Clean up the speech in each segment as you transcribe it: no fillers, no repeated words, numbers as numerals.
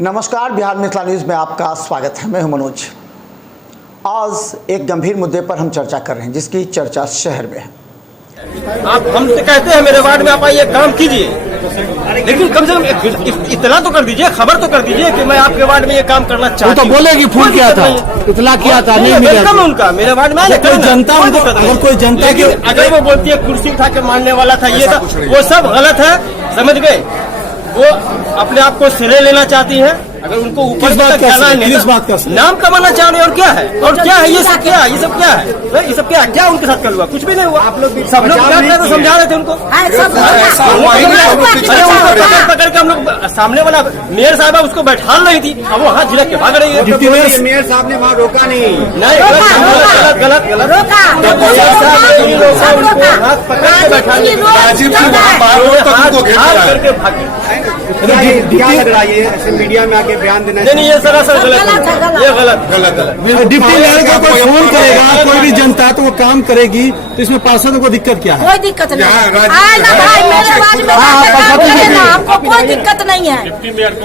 नमस्कार, बिहार मिथिला न्यूज़ में आपका स्वागत है। मैं हूं मनोज। आज एक गंभीर मुद्दे पर हम चर्चा कर रहे हैं, जिसकी चर्चा शहर में है। आप हमसे कहते हैं मेरे वार्ड में आप आइए, काम कीजिए, लेकिन कम से कम इतना तो कर दीजिए, खबर तो कर दीजिए कि मैं आपके वार्ड में ये काम करना चाहता हूं। वो तो बोलेगी फोन किया था, इतना किया था, नहीं मिला। वेलकम उनका, मेरे वार्ड में कोई जनता, अगर कोई जनता की अगर वो बोलती है कुर्सी उठा के मारने वाला था, ये था, वो सब गलत है, समझ गए। वो अपने आप को सिरे लेना चाहती है। अगर उनको ऊपर तक जाना है, नाम कमाना चाह रहे हैं। और क्या है, और क्या है, ये सब क्या है, ये सब क्या है, ये सब क्या है, क्या उनके साथ कल हुआ? कुछ भी नहीं हुआ। आप लोग सब लोग क्या कर समझा रहे थे उनको। पकड़ के हम लोग सामने वाला मेयर साहब उसको बैठा रही थी, अब वो हाथ झिलक के भाग रही है। मेयर साहब ने वहाँ रोका नहीं, गलत गलत गलत हाथ पकड़ के बैठा करके भागे। क्या लग रहा है ऐसे मीडिया में आके बयान देना? नहीं, ये सरासर गलत है, ये गलत गलत। डिप्टी मेयर को कोई फोन करेगा, कोई भी जनता तो वो काम करेगी, तो इसमें पार्षद को दिक्कत क्या है? कोई दिक्कत नहीं है, हमको कोई दिक्कत नहीं है।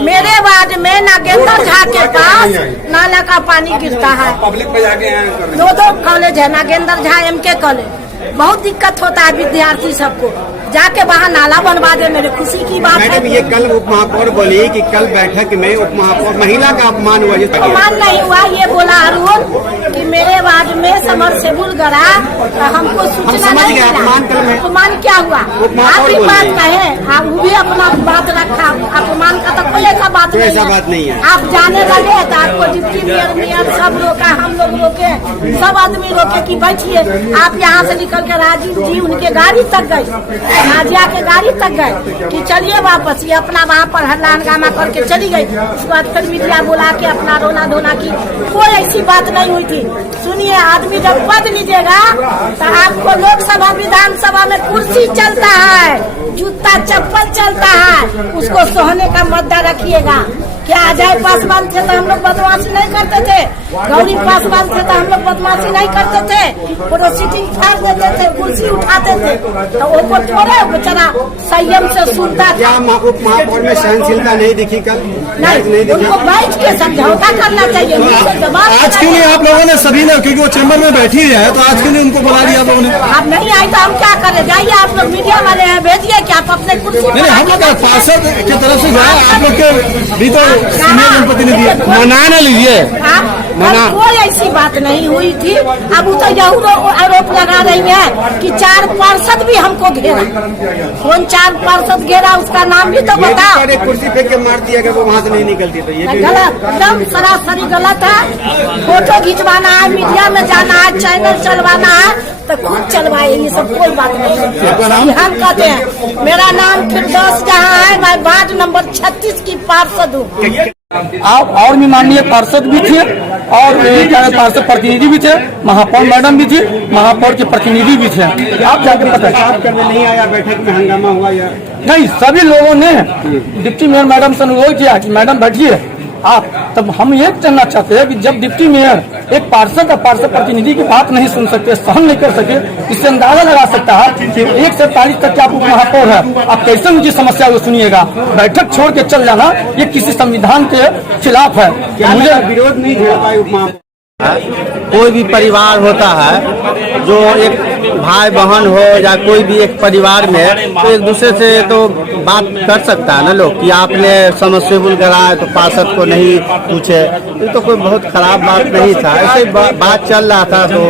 मेरे वार्ड में नागेंद्र झा के पास नाला का पानी गिरता है। पब्लिक पे जाके दो कॉलेज है, नागेंद्र झा MK कॉलेज। बहुत दिक्कत होता है विद्यार्थी सबको, जाके वहाँ नाला बनवा दे। मेरे खुशी की बात है। मैडम, ये कल उप महापौर बोली कि कल बैठक में उप महापौर महिला का अपमान हुआ। अपमान नहीं हुआ, ये बोला अरुण कि मेरे वार्ड में समरसेबुल गड़ा, हमको सूचना नहीं मिला। अपमान क्या हुआ? आप भी बात कहे, आप वो भी अपना बात रखा। अपमान का तो कोई ऐसा बात नहीं है। आप जाने लगे तो आपको डिप्टी मेयर सब रोका, हम लोग रोके, सब आदमी रोके कि बैठिए। आप यहाँ से निकल के राजीव जी उनके गाड़ी तक गए, नाजिया के गाड़ी तक गए कि चलिए वापस। ये अपना वहाँ पर हल्ला हंगामा करके चली गई। उसके बाद फिर मीडिया बुला के अपना रोना धोना की। कोई ऐसी बात नहीं हुई थी। सुनिए, आदमी जब पद लीजिएगा तो आपको लोकसभा विधानसभा में कुर्सी चलता है, जूता चप्पल चलता है, उसको सोहने का मुद्दा रखिएगा। क्या अजय पासवान थे तो हम लोग बदमाशी नहीं करते थे, गौरी पासवान थे तो हम लोग बदमाशी नहीं करते थे, पूरा सीटिंग फाड़ देते थे, कुर्सी उठाते थे, तो वो थोड़े बेचारा संयम से सुनता था। उप महापौर में सहनशीलता नहीं दिखी कल? नहीं, उनको बैठ के समझौता करना चाहिए। आज के लिए आप लोगों ने सभी ने, क्योंकि वो चैम्बर में बैठी है, तो आज के लिए उनको बुला लिया आप लोगों ने। आप नहीं आए तो हम क्या करें? जाइए, आप लोग मीडिया वाले हैं, भेजिए कि आप अपने कुर्सी नहीं, हम लोग पार्षद की तरफ से जाए, आप लोग के भी तो सीनियर जनप्रतिनिधि मना न लीजिए। कोई ऐसी बात नहीं हुई थी। अब वो तो यही आरोप लगा रही है कि 4 पार्षद भी हमको घेरा। कौन 4 पार्षद घेरा, उसका नाम भी तो बताओ। कुर्सी फेंक के मार दिया अगर वो वहाँ से नहीं निकलती तो ये गलत, एकदम सरासरी गलत है। फोटो खिंचवाना है, मीडिया में जाना है, चैनल चलवाना है तो खुद चलवाए, ये सब कोई बात नहीं। हम कहते हैं, मेरा नाम फिरदौस जहाँ है, मैं वार्ड नंबर 36 की पार्षद हूँ। आप और भी माननीय पार्षद भी थे और पार्षद प्रतिनिधि भी थे, महापौर मैडम भी थी, महापौर के प्रतिनिधि भी थे। आप जाके पता करने नहीं आया, बैठक में हंगामा हुआ यार? नहीं, सभी लोगों ने डिप्टी मेयर मैडम से अनुरोध किया कि मैडम बैठिए आप। तब हम ये जानना चाहते हैं कि जब डिप्टी मेयर एक पार्षद और पार्षद प्रतिनिधि की बात नहीं सुन सकते, सहन नहीं कर सके, इससे अंदाजा लगा सकता है कि 1 से 40 तक के आप उप महापौर है, आप कैसे उनकी समस्या को सुनिएगा? बैठक छोड़ के चल जाना ये किसी संविधान के खिलाफ है। मुझे विरोध नहीं किया उप महापौर। कोई भी परिवार होता है, जो एक भाई बहन हो या कोई भी एक परिवार में, तो एक दूसरे से तो बात कर सकता है ना लोग कि आपने समरसेबुल कराया तो पार्षद को नहीं पूछे। ये तो कोई बहुत खराब बात नहीं था, ऐसे बात चल रहा था तो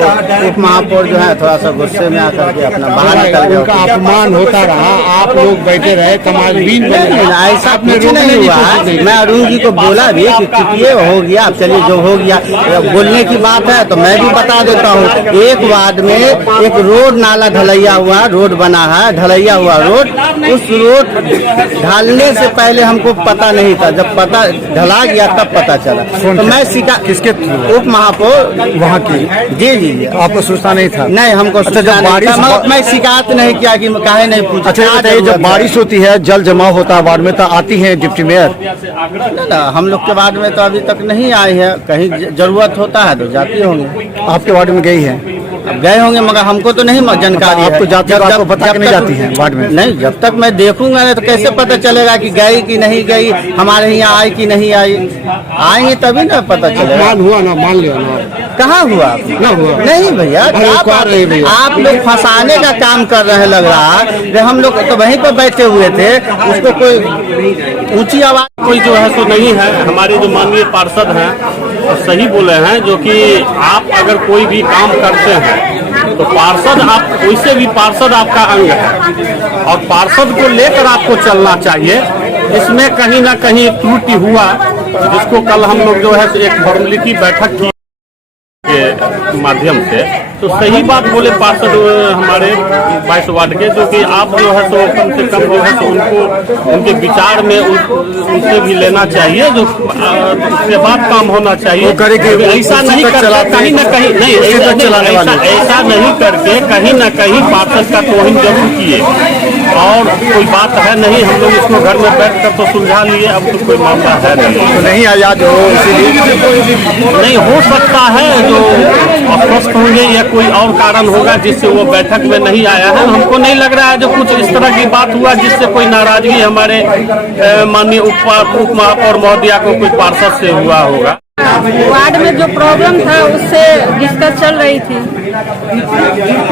उप महापौर जो है थोड़ा सा गुस्से में आकर के अपना बाहर निकल गया। उनका अपमान होता रहा, आप लोग बैठे रहे, कमालबीन ऐसा कुछ नहीं हुआ है। मैं अरुण जी को बोला भी कि चुपिए, हो गया, अब चलिए जो हो गया। बोलने की बात है तो मैं भी बता देता हूँ, एक वार्ड में एक रोड नाला ढलैया हुआ रोड बना है, ढलैया हुआ रोड, उस रोड ढालने से पहले हमको पता नहीं था, जब पता ढला गया तब पता चला। तो मैं किसके उप महापौर वहाँ की? जी जी, आपको सूचना नहीं था? नहीं, हमको सूचना नहीं था। मैं शिकायत नहीं किया कि काहे नहीं पूछा। अच्छा, जब बारिश होती है, जल जमाव होता है वार्ड में, तो आती है डिप्टी मेयर? ना, हम लोग के वार्ड में तो अभी तक नहीं आई है, कहीं जरूरत होता है तो जाती होंगे। आपके वार्ड में गई है? अब गए होंगे मगर हमको तो नहीं जानकारी है। आपको जाती है, आपको बता के नहीं जाती है वार्ड में? नहीं, जब तक मैं देखूंगा नहीं तो कैसे पता चलेगा कि गई कि नहीं गई, हमारे यहाँ आई कि नहीं आई। आएंगे तभी ना पता चलेगा। मान हुआ ना, मान लिया ना, कहाँ हुआ ना हुआ। नहीं भैया, आप लोग फंसाने का काम कर रहे हैं लग रहा है। हम लोग तो वहीं पर बैठे हुए थे, उसको कोई ऊंची आवाज कोई जो है सो नहीं है। हमारे जो माननीय पार्षद हैं वो सही बोले हैं, जो कि आप अगर कोई भी काम करते हैं तो पार्षद आप वैसे भी पार्षद आपका अंग है और पार्षद को लेकर आपको चलना चाहिए। इसमें कहीं ना कहीं त्रुटि हुआ, जिसको कल हम लोग जो है एक फॉर्मेलिटी बैठक की के माध्यम से, तो सही बात बोले पार्षद हमारे 22 वार्ड के, जो कि आप जो है सो कम से कम जो है सो उनको उनके विचार में उनसे भी लेना चाहिए, जो उसके बाद काम होना चाहिए। ऐसा नहीं करके कहीं ना कहीं नहीं, ऐसा नहीं करके कहीं ना कहीं पार्षद का तोहिन जरूर किए। और कोई बात है नहीं, हम लोग इसको घर में बैठ कर तो सुलझा लिए, अब तो कोई मामला है नहीं आजाद हो, नहीं हो सकता है जो अस्वस्थ होंगे या कोई और कारण होगा जिससे वो बैठक में नहीं आया है। हमको नहीं लग रहा है जो कुछ इस तरह की बात हुआ जिससे कोई नाराजगी हमारे माननीय उप महापौर महोदया को कोई पार्षद से हुआ होगा। वार्ड में जो प्रॉब्लम था उससे डिस्कस चल रही थी,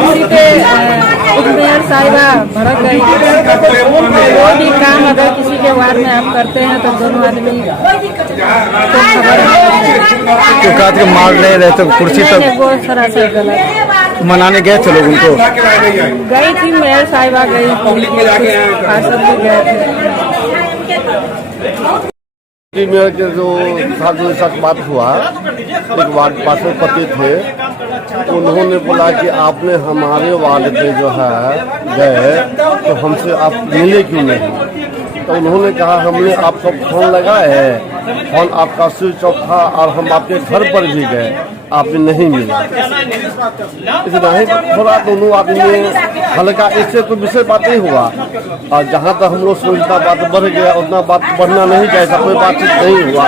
उसी पे उप मेयर साहिबा भड़क गई। कोई भी काम अगर किसी के वार्ड में आप करते हैं तो दोनों आदमी तो कहा कि मार ले रहे तो कुर्सी तक वो सरासर गलत। मनाने गए थे लोग उनको? गई थी मेयर साहिबा, गई पार्षद भी गए थे। मेयर के जो साथ बात हुआ, एक वार्ड पार्षद पति थे, उन्होंने बोला कि आपने हमारे वार्ड पे जो है गए तो हमसे आप मिले क्यों नहीं? तो उन्होंने कहा हमने आपको फोन लगाए है, फोन आपका स्विच ऑफ था और हम आपके घर पर भी गए, आपने नहीं मिला। इतना ही थोड़ा दोनों आदमी हल्का, इससे कोई विशेष बात नहीं हुआ। और जहाँ तक हम लोग सोचता बात बढ़ गया, उतना बात बढ़ना नहीं चाहिए, कोई बातचीत नहीं हुआ।